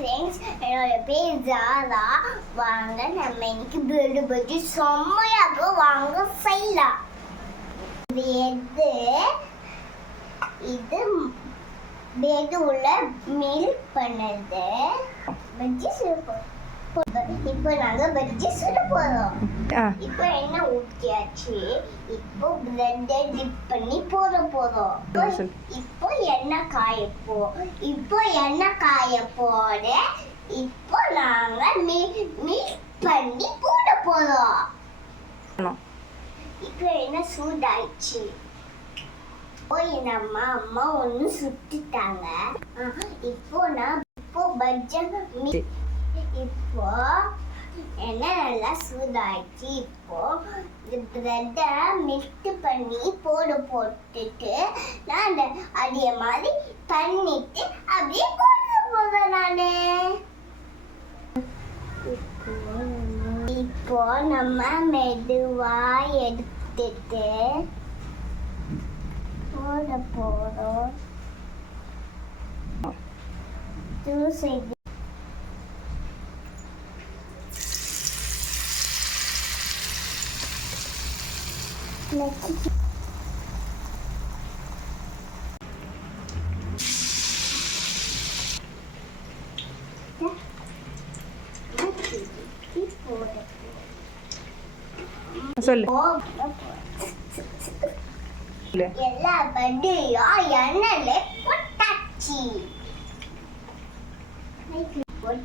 Friends, என்னோட பேர் ஜாரா. வாங்க நம்ம இன்னைக்கு பிரெட் பஜ்ஜி செம்மையாக வாங்க செய்யலாம். இது பிரெட் உள்ள மில்க் பண்ணது பஜ்ஜி சுட. இப்போ நாங்க பஜ்ஜி சுட போறோம். இப்போ என்ன ஊற்றியாச்சு. இப்போ பிரெட்டை டிப் பண்ணி போட போறோம். இப்போ எண்ணெய் காய போட இப்போ நாங்க மிக்ஸ் பண்ணி போட போறோம். இப்போ என்ன சூடாயிடுச்சு. நம்ம அம்மா ஒன்று சுட்டுட்டாங்க. இப்போ பஜ்ஜி இப்போ என்ன நல்லா சூடாயிடுச்சு. இப்போ பிரெட்டை மிக்ஸ் பண்ணி போட்டுட்டு நான் அதே மாதிரி பண்ணிட்டு அப்படியே போடுறேன் நானு. இப்போ நம்ம மெதுவா எடுத்துட்டு போட போறோம். சொல்லு. எல்லா பட்டையும் எண்ணெயில போட்டாச்சு.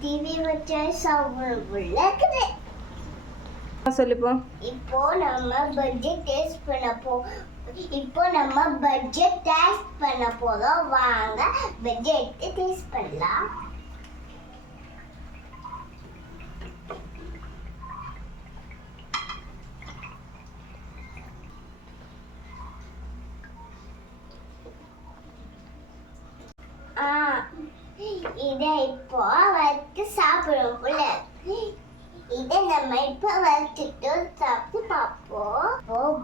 டிவி வச்சா சாப்பிடுறதுக்குள்ள இருக்குது. சொல்லுப்போ. இப்போ நம்ம பட்ஜெட் டேஸ்ட் பண்ண போறோம். வாங்க பட்ஜெட் டேஸ்ட் பண்ணலாம். இதை இப்போ வறுத்து சாப்பிடுவோம் போல. இதை நம்ம இப்போ வறுத்துட்டு சாப்பிட்டு பார்ப்போம்.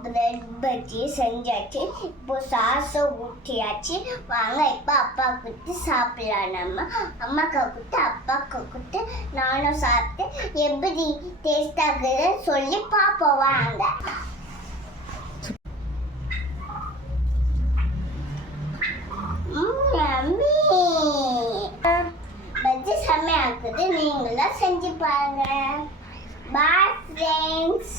பிரெட் பஜ்ஜி செஞ்சாச்சு. இப்போ சாஸை ஊற்றியாச்சு. வாங்க இப்போ அப்பா கொடுத்து சாப்பிடலாம். நம்ம அம்மாக்கா கொடுத்து அப்பாக்கா கொடுத்து நானும் சாப்பிட்டு எப்படி டேஸ்ட் ஆகுதுன்னு சொல்லி பார்ப்போம். வாங்க. பஜ்ஜி செம்மையா இருக்குது. நீங்களும் செஞ்சு பாருங்க. Bye friends.